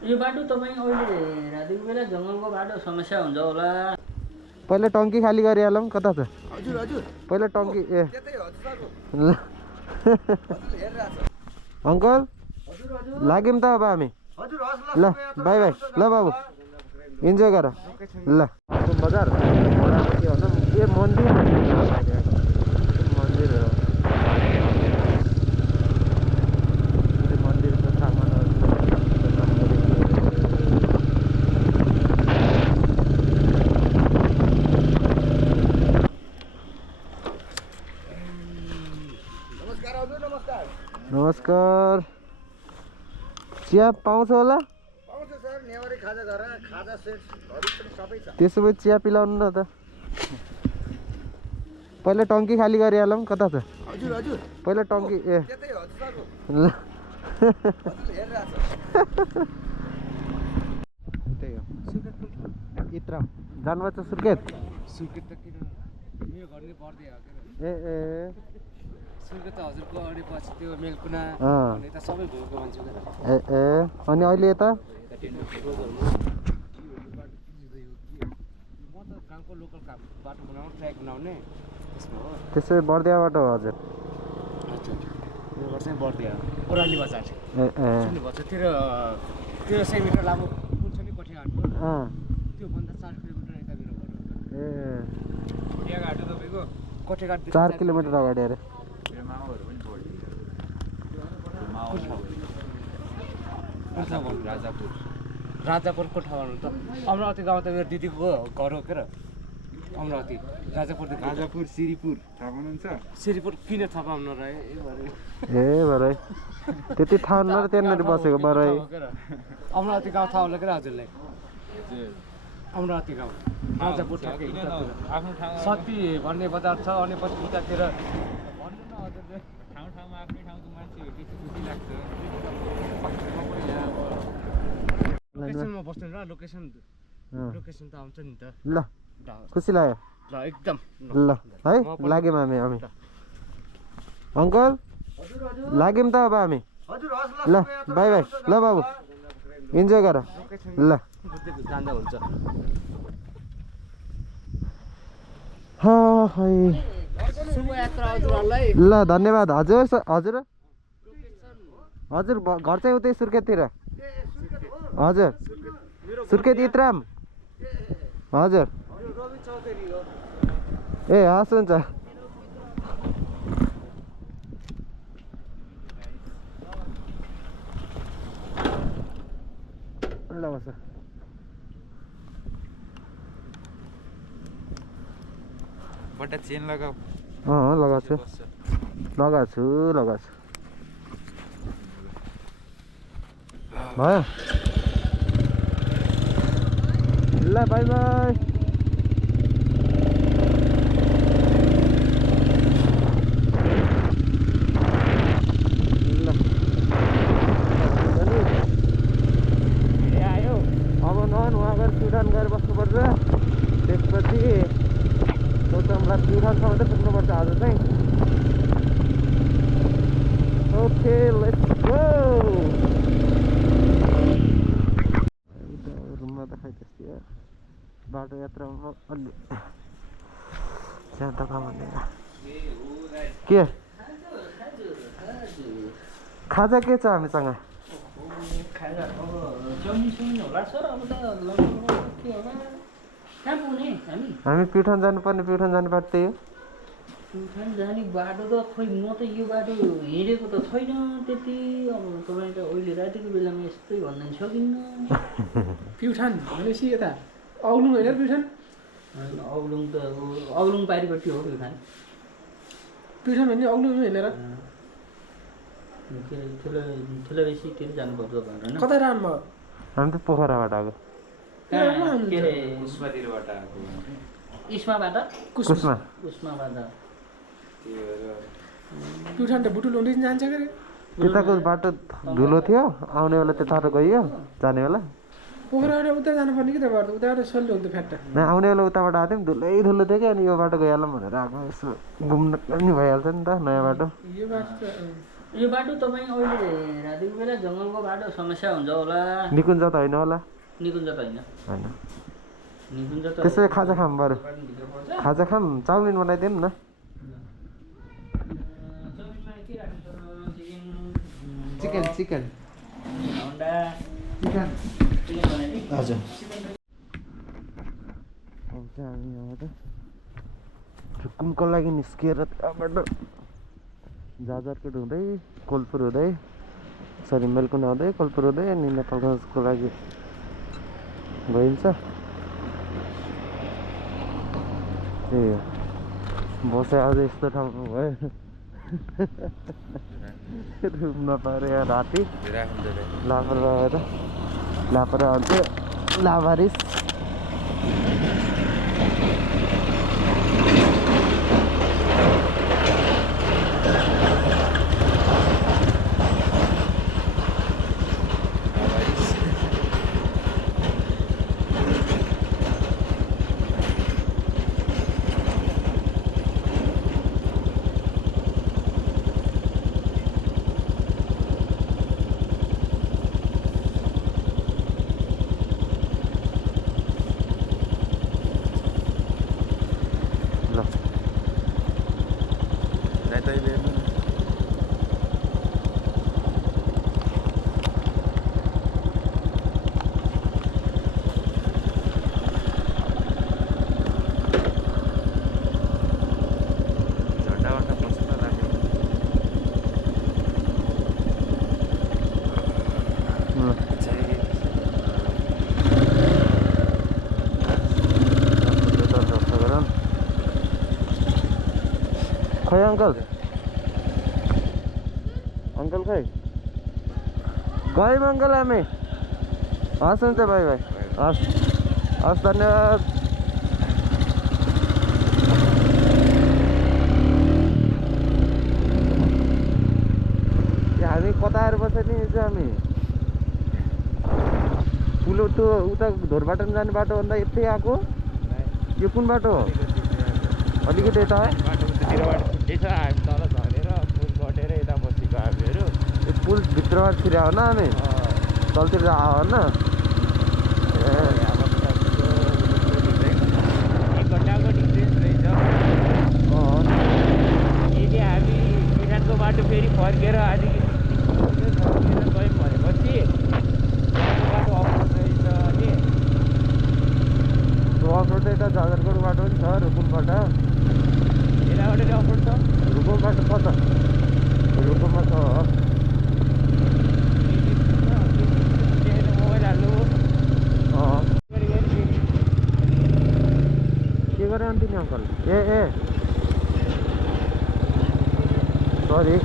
यो बाटो तपाईँ अहिले रातिको बेला जङ्गलको बाटो समस्या हुन्छ होला। पहिला टङ्की खाली गरिहालौँ। कता छ? हजुर हजुर पहिला टङ्की ए त्यतै हजुरको ल हजुरले हेरिरहेछ। अङ्कल हजुर हजुर लाग्यौँ त अब हामी। हजुर हस् ल बाई बाई। ल बाबु इन्जोय गर। ल बजार के भनौँ ए मन्दिर मन्दिर हो। मन्दिरको सामानहरू नमस्कार हजुर नमस्कार। नमस्कार। चिया पाउँछ होला? पाउँछ सर, नेवारी खाजा घर खाजा सेटहरू पनि सबै छ। त्यसो भए चिया पिलाउनु न त। पहिला टङ्की खाली गरिहालौँ। कता छ? हजुर हजुर पहिला टङ्की ए त्यतै हजुरको ल हजुरले हेरिरहेछ। त्यही हो इत्राम जानुपर्छ सुर्खेत। सुर्खेत त किन मेरो घर नै पर्दै हो के ए ए सुर्खेत त हजुरको अगाडि पछि त्यो मेलकुना अँ। अनि यता सबै घुमेको मान्छे क्या ए ए अनि अहिले यता म त गाउँको लोकल काम बाटो बनाउने ट्र्याक बनाउने त्यसमा हो। त्यसै बर्दियाबाट हो हजुर। अच्छा यो घर चाहिँ बर्दिया ओराली बजार ए ए सुन्नुभएको छ त्यो 100 मिटर लामो पुल छ नि कोठेघाटको अँ त्योभन्दा 4 किलोमिटर यता मेरो घर हो। ए कोठेघाट हो तपाईँको कोठेघाट 4 किलोमिटर अगाडि अरे। राजापुरको ठाउँ त अमरावती गाउँ त मेरो दिदीको घर हो के र अमरावती राजापुरदेखि राजापुर श्रीपुर थाहा पाउनुहुन्छ? श्रीपुर किन थाहा पाउनु र ए भरै त्यति थाहा न त्यहाँनिर बसेको बरै। अमरावती गाउँ थाहा होला के र हजुरलाई? अमरावती गाउँ राजापुर ठ्याक्कै आफ्नो ठाउँ सती भन्ने बजार छ अनि पछि उतातिर भन्नु न हजुरले ठाउँमा आफ्नै ठाउँको मान्छे भेटेपछि खुसी लाग्छ। लोकेसनमा बस्नु र लोकेसन अँ। त आउँछ नि त ल खुसी लाग्यो। ल एकदम ल है लाग्यौँ हामी अङ्कल हजुर हजुर लाग्यौँ त अब हामी। हजुर हस् ल बाई बाई। ल बाबु इन्जोय गर। ल जाँदा हुन्छ। है शुभयात्रा हजुरहरूलाई। ल धन्यवाद हजुर हजुर हजुर घर चाहिँ उतै सुर्खेततिर हजुर सुर्खेत इत्राम हजुर। रवि चौधरी हो। ए हस् हुन्छ। ल बस बट्टा चेन लगाऊ। अँ लगाएको छु लगाएको छु लगाएको छु भयो। ल बाई बाई। ल ए आयो अब नन वहाँ गएर प्युठान गएर बस्नुपर्छ। त्यसपछि गौतमलाई प्युठानसम्म चाहिँ पुग्नुपर्छ आज चाहिँ। Okay let's go. रुममा त खै त्यस्तै हो बाटो यात्रामा अलि ज्यादा काम हुँदैन। के खाजा के छ हामीसँग? खाजा अब जमिन सुमिन होला सर, अब त लगभग के होला कहाँ पुग्ने हामी? हामी प्युठान जानुपर्ने प्युठान जाने बाटो त्यही हो। प्युठान जाने बाटो त खोइ म त यो बाटो हिँडेको त छैन त्यति। अब तपाईँ त अहिले रातिको बेलामा यस्तै भन्न सकिन्न। प्युठान भनेपछि यता अग्लुङ होइन प्युठान? अग्लुङ त अब अग्लुङ पारिपट्टि हो प्युठान। प्युठान भने अग्लुङ होइन र? ठुलो ठुलो बेसीतिर जानुपर्छ भनेर कता राम्रो भयो? हामी त पोखराबाट आएको। के अरे उस्मातिरबाट आएको इस्माबाट कुसमा उस्माबाट प्युठान त बुटुल हुँदै जान्छ के अरे? त्यताको बाटो धुलो थियो आउने बेला त्यताबाट गइयो जाने बेला। पोखराबाट उता जानुपर्ने कि त्यहाँबाट उताबाट सल्लो हुन्छ फ्याट्टा। आउने बेला उताबाट आएको थियौँ धुलै धुलो थियो कि अनि यो बाटो गइहालौँ भनेर आएको। यसो घुम्न पनि भइहाल्छ नि त नयाँ बाटो। यो बाटो त यो बाटो तपाईँ अहिले रातिको बेला जङ्गलको बाटो समस्या हुन्छ होला। निकुञ्ज त होइन होला? निकुञ्ज त होइन, होइन। निकुञ्ज त त्यसै खाजा खाऊँ बरु। खाजा खाऊँ, चाउमिन बनाइदिउँ न। चाउमिनमा के राख्नु छ? चिकन चिकन अन्डा चिकन चिकन बनाइदिउँ। हजुर। अब चाहिँ हामी यहाँबाट रुकुमको लागि निस्किएर त्यहाँबाट जाजरकोट हुँदै कोलपुर हुँदै सरी मेलकुना हुँदै कोलपुर हुँदै अनि नेपालगञ्जको लागि गइन्छ। ए बसे आज यस्तो ठाउँमा भयो रुम नपाएर यहाँ राति लापरवाह भएर लापरवाह हुन्छ लाभारिस। खै अङ्कल अङ्कल खै गयौँ अङ्कल हामी। हस् हुन्छ बाई बाई। हस् हस् धन्यवाद। हामी कता आएर बस्छ नि हिजो हामी पुलो त्यो उता धोरबाट जाने बाटोभन्दा यतै आएको। यो कुन बाटो हो? अलिकति यता है तल झरेर पुल कटेर यता बसेको हामीहरू। यो पुल भित्रबाट छिरे हो न हामी तलतिर आयो होइन। एक घन्टाको डिफ्रेन्स रहेछ। यदि हामी किसानको बाटो फेरि फर्केर अलिकति गयौँ भनेपछि बाटो अफरोड रहेछ अनि अफरोड यता जाजरकोट बाटो पनि छ रुकुमबाट। यताबाट चाहिँ अफरोड छ। रुकुमबाट छ त रुकुममा छ। मोबाइल हाल्नु के गरे अन्त नि अङ्कल? ए सरी